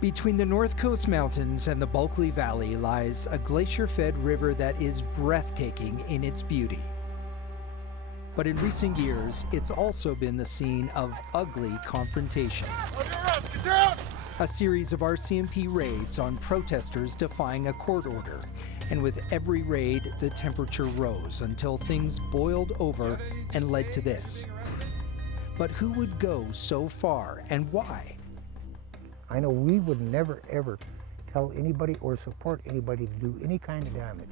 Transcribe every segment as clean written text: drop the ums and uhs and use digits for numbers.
Between the North Coast Mountains and the Bulkley Valley lies a glacier-fed river that is breathtaking in its beauty. But in recent years, it's also been the scene of ugly confrontation. A series of RCMP raids on protesters defying a court order. And with every raid, the temperature rose until things boiled over and led to this. But who would go so far and why? I know we would never, ever tell anybody or support anybody to do any kind of damage.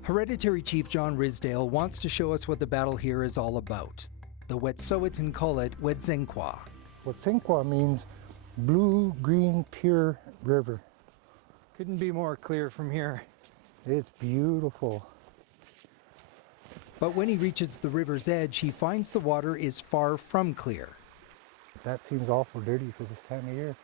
Hereditary Chief John Ridsdale wants to show us what the battle here is all about. The Wet'suwet'en call it Wet'suwet'en. Wet'suwet'en means blue, green, pure river. Couldn't be more clear from here. It's beautiful. But when he reaches the river's edge, he finds the water is far from clear. That seems awful dirty for this time of year.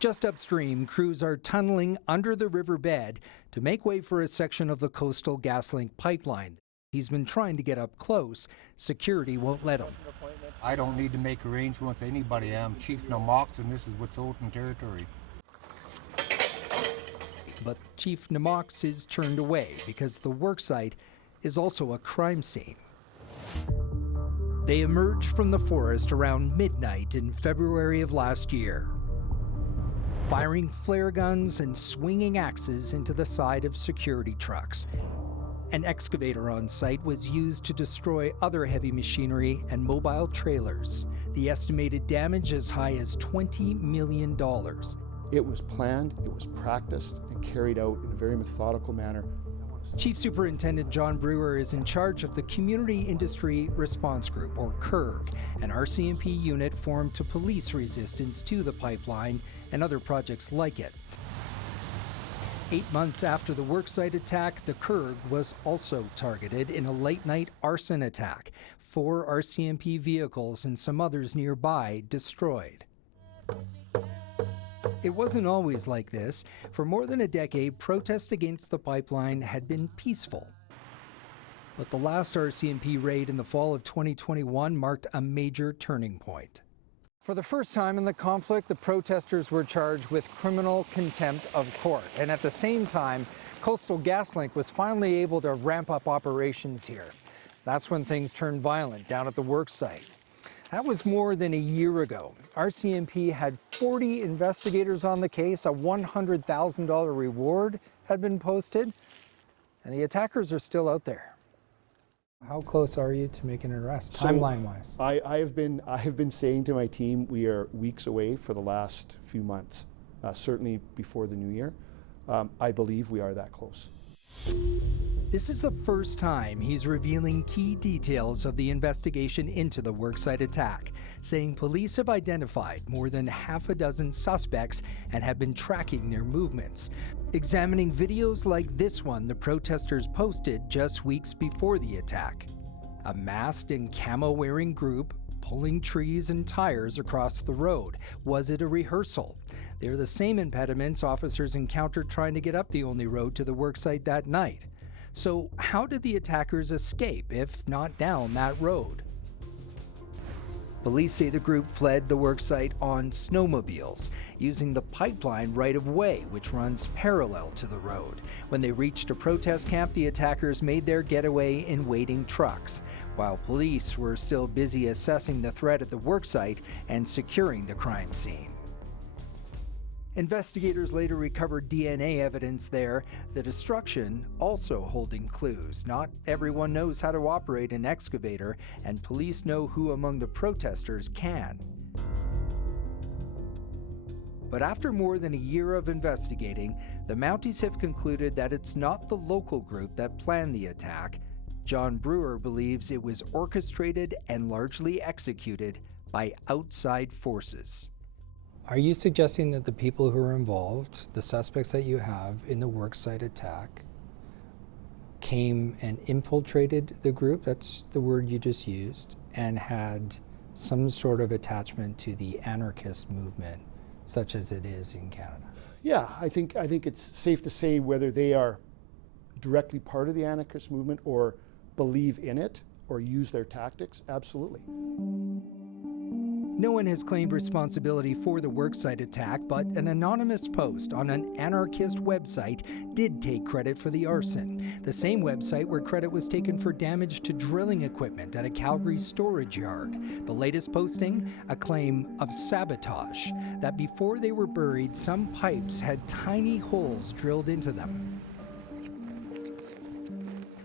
Just upstream, crews are tunneling under the riverbed to make way for a section of the Coastal Gaslink Pipeline. He's been trying to get up close. Security won't let him. I don't need to make arrangements with anybody. I'm Chief Hanomansing, and this is Wet'suwet'en territory. But Chief Hanomansing is turned away because the worksite is also a crime scene. They emerged from the forest around midnight in February of last year, firing flare guns and swinging axes into the side of security trucks. An excavator on site was used to destroy other heavy machinery and mobile trailers. The estimated damage as high as $20 million. It was planned, it was practiced, and carried out in a very methodical manner. Chief Superintendent John Brewer is in charge of the Community Industry Response Group, or CIRG, an RCMP unit formed to police resistance to the pipeline and other projects like it. 8 months after the worksite attack, the CIRG was also targeted in a late-night arson attack. 4 RCMP vehicles and some others nearby destroyed. It wasn't always like this. For more than a decade, protests against the pipeline had been peaceful. But the last RCMP raid in the fall of 2021 marked a major turning point. For the first time in the conflict, the protesters were charged with criminal contempt of court. And at the same time, Coastal Gaslink was finally able to ramp up operations here. That's when things turned violent down at the worksite. That was more than a year ago. RCMP had 40 investigators on the case, a $100,000 reward had been posted, and the attackers are still out there. How close are you to making an arrest, timeline-wise? I have been saying to my team we are weeks away for the last few months, certainly before the new year. I believe we are that close. This is the first time he's revealing key details of the investigation into the worksite attack, saying police have identified more than half a dozen suspects and have been tracking their movements. Examining videos like this one the protesters posted just weeks before the attack. A masked and camo-wearing group pulling trees and tires across the road. Was it a rehearsal? They're the same impediments officers encountered trying to get up the only road to the worksite that night. So how did the attackers escape, if not down that road? Police say the group fled the worksite on snowmobiles, using the pipeline right-of-way, which runs parallel to the road. When they reached a protest camp, the attackers made their getaway in waiting trucks, while police were still busy assessing the threat at the worksite and securing the crime scene. Investigators later recovered DNA evidence there, the destruction also holding clues. Not everyone knows how to operate an excavator, and police know who among the protesters can. But after more than a year of investigating, the Mounties have concluded that it's not the local group that planned the attack. John Brewer believes it was orchestrated and largely executed by outside forces. Are you suggesting that the people who are involved, the suspects that you have in the worksite attack, came and infiltrated the group, that's the word you just used, and had some sort of attachment to the anarchist movement, such as it is in Canada? Yeah, I think it's safe to say whether they are directly part of the anarchist movement or believe in it or use their tactics, absolutely. No one has claimed responsibility for the worksite attack, but an anonymous post on an anarchist website did take credit for the arson. The same website where credit was taken for damage to drilling equipment at a Calgary storage yard. The latest posting, a claim of sabotage, that before they were buried, some pipes had tiny holes drilled into them.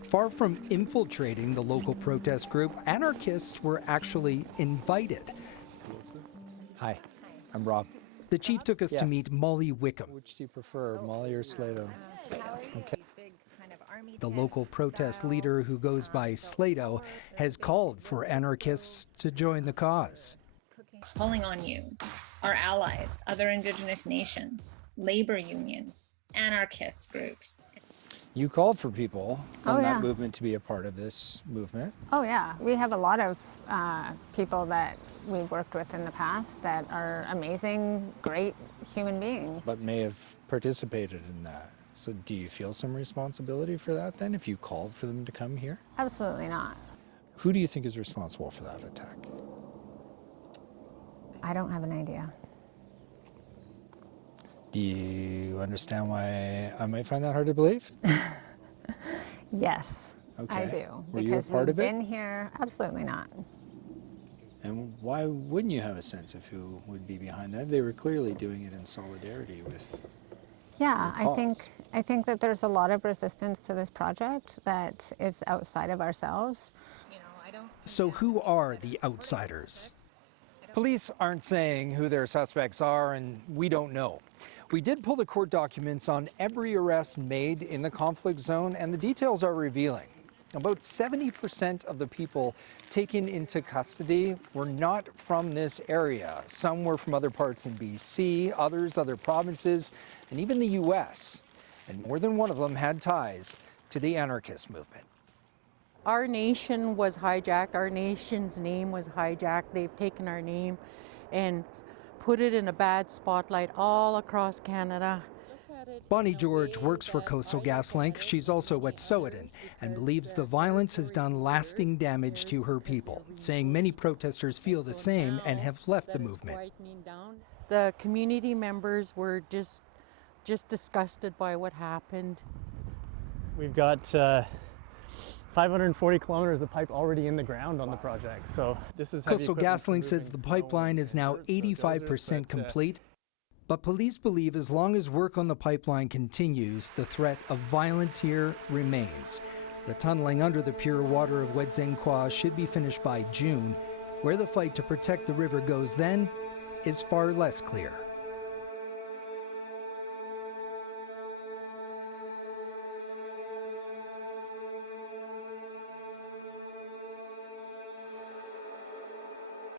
Far from infiltrating the local protest group, anarchists were actually invited. Hi, I'm Rob. The chief took us to Yes. meet Molly Wickham. Which do you prefer, Molly or Slato? Okay. The local protest leader, who goes by Slato, has called for anarchists to join the cause. Calling on you, our allies, other Indigenous nations, labor unions, anarchist groups. You called for people from yeah. that movement to be a part of this movement. Oh yeah, we have a lot of people that we've worked with in the past that are amazing, great human beings. But may have participated in that. So do you feel some responsibility for that then, if you called for them to come here? Absolutely not. Who do you think is responsible for that attack? I don't have an idea. Do you understand why I might find that hard to believe? Yes, I Okay. do. Were you a because part we've of it? been here. Absolutely not. And why wouldn't you have a sense of who would be behind that? They were clearly doing it in solidarity with... Yeah, Your cause. I think that there's a lot of resistance to this project that is outside of ourselves. So who are the outsiders? Police aren't saying who their suspects are, and we don't know. We did pull the court documents on every arrest made in the conflict zone, and the details are revealing. About 70% of the people taken into custody were not from this area. Some were from other parts in BC, others other provinces, and even the US. And more than one of them had ties to the anarchist movement. Our nation was hijacked. Our nation's name was hijacked. They've taken our name and put it in a bad spotlight all across Canada. Bonnie George works for Coastal Gaslink. She's also Wet'suwet'en and believes the violence has done lasting damage to her people, saying many protesters feel the same and have left the movement. The community members were just disgusted by what happened. We've got 540 kilometers of pipe already in the ground on the project. So this is Coastal Gaslink says the pipeline is now 85% complete, but police believe as long as work on the pipeline continues, the threat of violence here remains. The tunneling under the pure water of Wedzin-Kwa should be finished by June. Where the fight to protect the river goes then is far less clear.